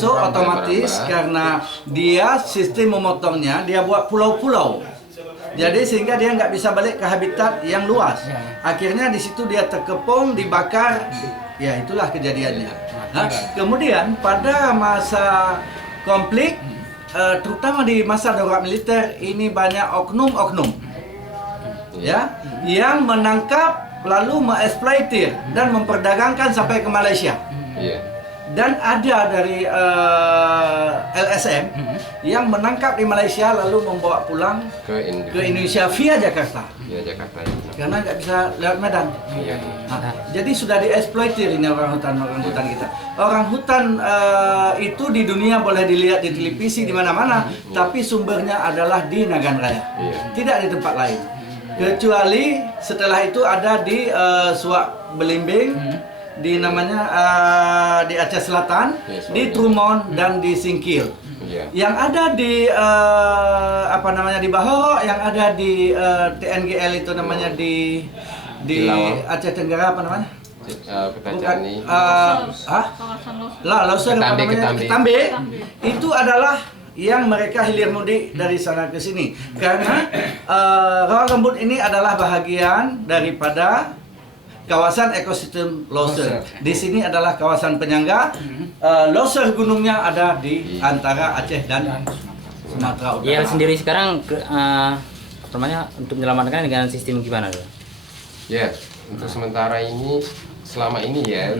masuk otomatis karena dia sistem memotongnya, dia buat pulau-pulau. Jadi sehingga dia nggak bisa balik ke habitat yang luas. Akhirnya di situ dia terkepung, dibakar. Ya itulah kejadiannya. Nah, kemudian pada masa konflik, terutama di masa darurat militer, ini banyak oknum-oknum ya yang menangkap lalu mengeksploitir dan memperdagangkan sampai ke Malaysia. Dan ada dari LSM yang menangkap di Malaysia lalu membawa pulang ke Indonesia via Jakarta. Karena nggak bisa lewat Medan. Nah, jadi sudah dieksploitir ini orang hutan kita. Orang hutan itu di dunia boleh dilihat di televisi di mana-mana, tapi sumbernya adalah di Nagan Raya, tidak di tempat lain. Kecuali setelah itu ada di Suak Belimbing, di namanya di Aceh Selatan, di Trumon dan di Singkil. Yang ada di apa namanya di Bahoro, yang ada di TNGL itu namanya di Aceh Tenggara apa namanya? Petacani. Loser apa namanya? Ketambe. Itu adalah yang mereka hilir mudik dari sana ke sini. Karena rawa gambut ini adalah bahagian daripada kawasan ekosistem loser. Di sini adalah kawasan penyangga. Loser gunungnya ada di antara Aceh dan Sumatera Utara. YL sendiri sekarang apa namanya untuk menyelamatkan dengan sistem gimana? Ya, untuk sementara ini selama ini ya